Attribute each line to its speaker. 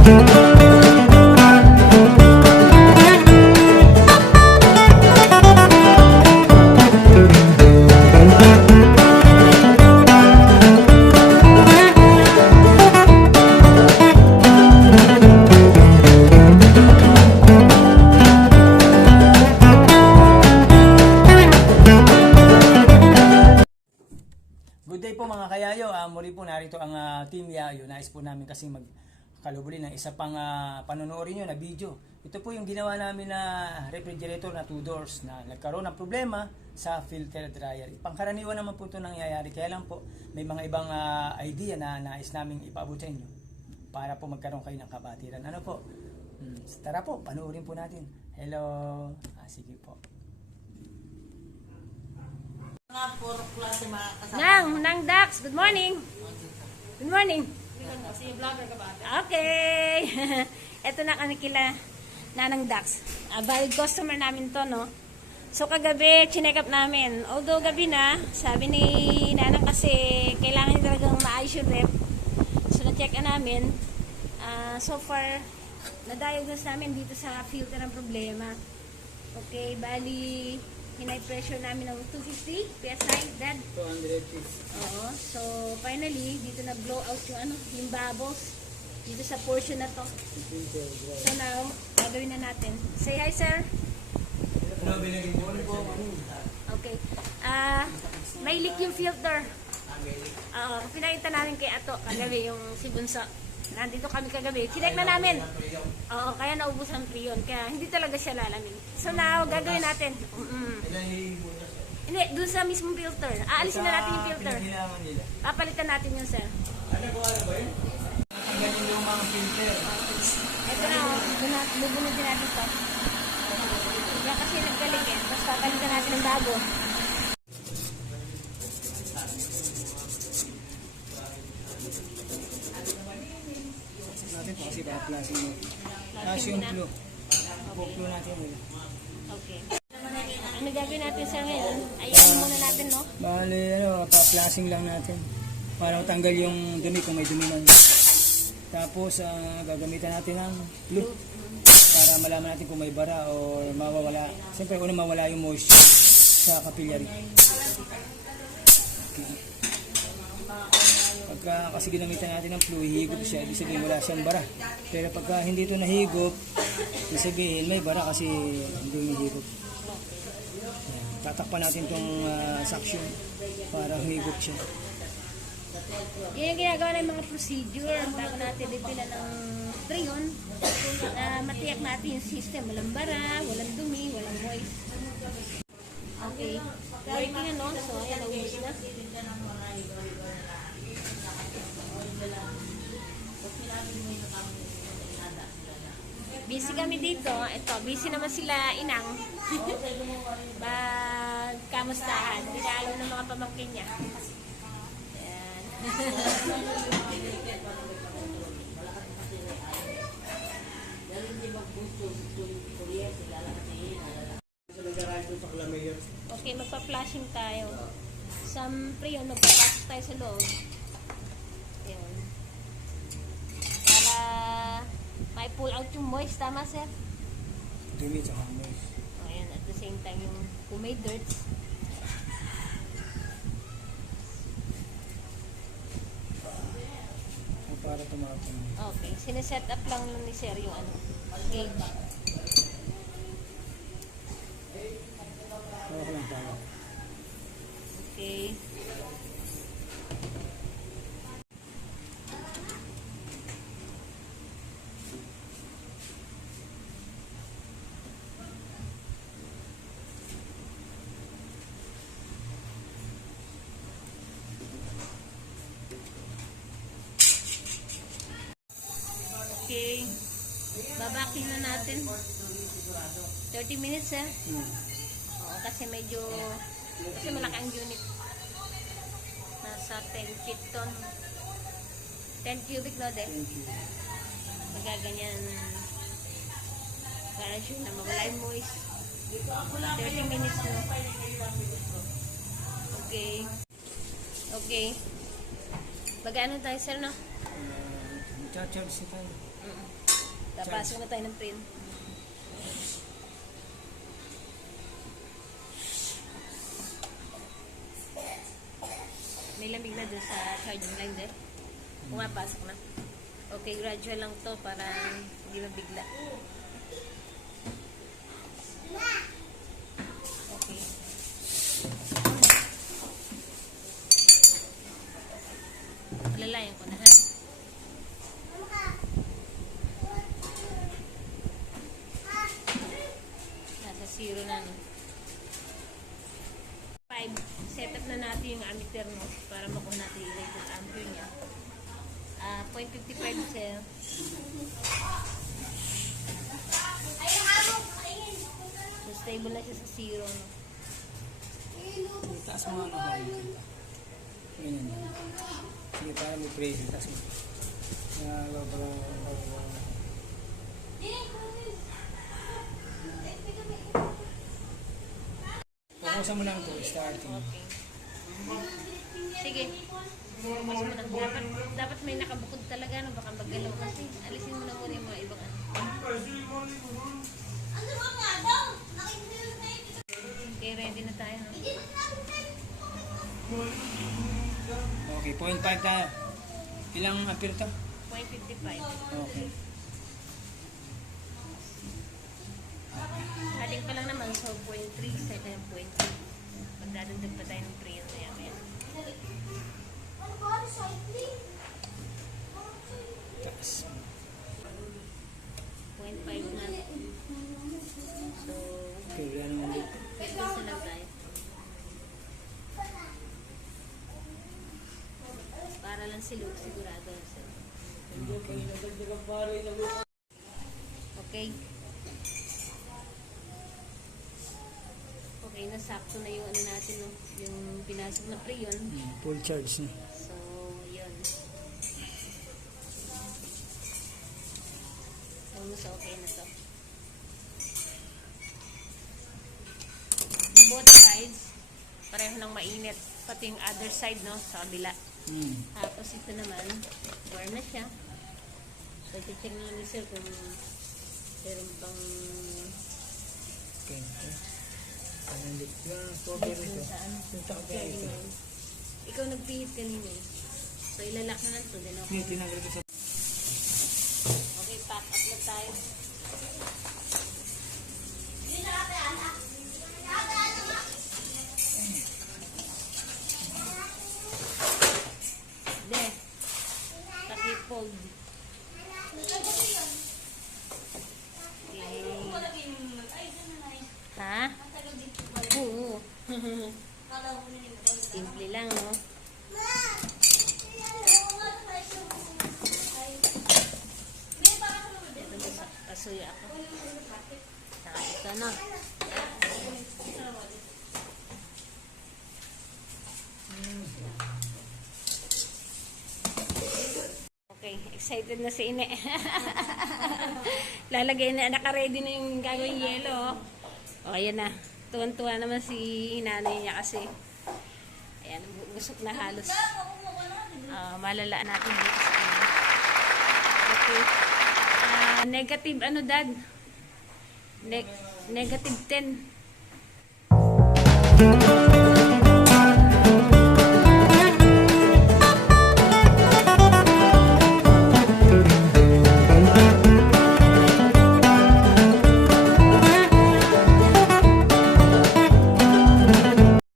Speaker 1: Good day po mga kayayo. Ah, muli po narito ang ah, Team Yayo. Nais po namin kasi magkalubulin ng isa pang uh, panonoorin nyo na video. Ito po yung ginawa namin na refrigerator na two doors na nagkaroon ng problema sa filter dryer. Pangkaraniwan naman po ito nangyayari. Kaya lang po may mga ibang ah, idea na nais namin ipaabot sa inyo para po magkaroon kayo ng kabatiran. Ano po? Hmm, tara po, panoorin po natin. Hello. Ah, sige po.
Speaker 2: Mga puro klase mga kasama.
Speaker 3: Nang, Nang Dax, good morning. Good morning.
Speaker 2: Kasi vlogger ka ba?
Speaker 3: Okay. Ito na kami kila Nanang Dax. Uh, valid customer namin to, no? So, kagabi, chinek up namin. Although, gabi na, sabi ni Nanang kasi kailangan niya talagang maayos yung rep. So, na-check na namin. Ah, so far, na-diagnose namin dito sa filter ang problema. Okay, bali, hinay pressure namin ng 250 PSI, dad.
Speaker 1: 250.
Speaker 3: Oo. So, finally, dito na blow out yung ano, yung bubbles dito sa portion na to. So now, gagawin na natin. Say hi, sir. Okay. Ah, may leak yung filter. Oo, pinakita namin kay Ato kagabi yung si Bunso. Nandito kami kagabi. Chinek na namin. Oo, kaya naubusan priyon. Kaya hindi talaga siya lalamig. So now, gagawin natin. Mm-mm. Hindi, dun sa mismong filter. Aalisin na natin yung filter. Papalitan natin yun, sir.
Speaker 1: Ano ko ano ba yun? Natanggalin yung mga filter.
Speaker 3: Ito na, oh. Bunat- bubunod din natin to. Yan kasi naggaling eh. Tapos papalitan natin ng bago.
Speaker 1: Plasing mo. Tapos yung flu. Puplo natin muna.
Speaker 3: Okay. Ano gagawin natin sir ngayon? Ayan muna natin, no?
Speaker 1: Bale, ano, pa-plasing lang natin. Para matanggal yung dumi kung may dumi man. Tapos, ah, gagamitan natin ng glue. Para malaman natin kung may bara o mawawala. Siyempre, una mawala yung moisture sa capillary. Okay. Pagka kasi ginamitan natin ng flu, hihigop siya, ibig sabihin wala siyang bara. Pero pagka hindi ito nahigop, ibig sabihin may bara kasi hindi umihigop. Tatakpan natin itong suction para humigop siya.
Speaker 3: Yan yung ginagawa ng mga procedure bago natin dipila ng prion na matiyak natin yung system. Walang bara, walang dumi, walang moist. Okay. Working ano? So, ayan, naubos na. Busy kami dito. Ito, busy naman sila inang. Magkamustahan. Dinalo ng mga pamangkin niya. Ayan. Okay, magpa-flashing tayo. Sa prion, magpapasok tayo sa loob. Ayan. Para may pull out yung moist. Tama, sir?
Speaker 1: Dumi tsaka moist.
Speaker 3: Ayan, at the same time, yung kung may dirt,
Speaker 1: O para tumapon.
Speaker 3: okay. Sineset up lang ni sir yung ano, gauge.
Speaker 1: Okay.
Speaker 3: Okay. Okay. Babakin na natin. 30 minutes, eh.
Speaker 1: Hmm.
Speaker 3: Kasi medyo, kasi malaki ang unit. Nasa 10 feet ton. 10 cubic no, de? Magaganyan. Para sure na mawala yung moist. 30 minutes no. Okay. Okay. Mag-ano tayo, sir, no?
Speaker 1: Uh, Charge si tayo.
Speaker 3: Tapasok na tayo ng pin. May lamig na dun sa charging line din. Pumapasok na. Okay, gradual lang to para hindi mabigla. Okay. Malalayan ko na ha. Nasa zero na no. 5. Set up na natin yung ammeter no para makuha natin yung rated ampere niya. Ah, 0.55 cell. So stable na siya sa zero no.
Speaker 1: Taas mo ano ka makita. Ganyan yan. Sige, para may pressure. Taas mo. Ah, ba- ba- ba- ba- ba- Pukusan mo lang ito, starting.
Speaker 3: Okay. Sige. Dapat, dapat may nakabukod talaga no baka maggalaw kasi. Alisin mo na muna yung mga ibang ano. Okay, ready na tayo no.
Speaker 1: Okay, 0.5 tayo. Ilang ampere to?
Speaker 3: 0.55.
Speaker 1: Okay.
Speaker 3: Haling pa lang naman, so 0.3, set na yung 0.3. Magdadagdag pa tayo ng 3 yan maya maya.
Speaker 1: Taas.
Speaker 3: 0.5 na. So,
Speaker 1: Okay, naman dito.
Speaker 3: Pwede lang tayo. Para lang si Luke sigurado. So, okay. Okay, nasakto na yung ano natin, no? yung pinasok na pre-yun.
Speaker 1: Hmm, Full charge na.
Speaker 3: So, yun. Almost okay na to. Both sides, pareho ng mainit. Pati yung other side, no? Sa kabila.
Speaker 1: Hmm.
Speaker 3: Tapos ito naman, warm na siya. So, na ni sir kung meron pang
Speaker 1: Okay. Okay. Anong lit? Yung cover ito. Yung takya ito.
Speaker 3: Ikaw nagpihit kanina eh. So, ilalak na lang to. Then, okay.
Speaker 1: Hindi, tinanggal ko sa...
Speaker 3: Okay, pack up na tayo. De. Pakipold. Okay. Ha? Oo. Simple lang, no? Ito mo pasuya ako. Saka ito, no? Okay, excited na si Ine. Lalagay na, naka-ready na yung gagawin yelo. O, ayan na. Tuwan-tuwa naman si nanay niya kasi. Ayan, gusok na halos. Ah, malala natin dito sa. Okay. Ah, negative ano, Dad? Neg- negative 10.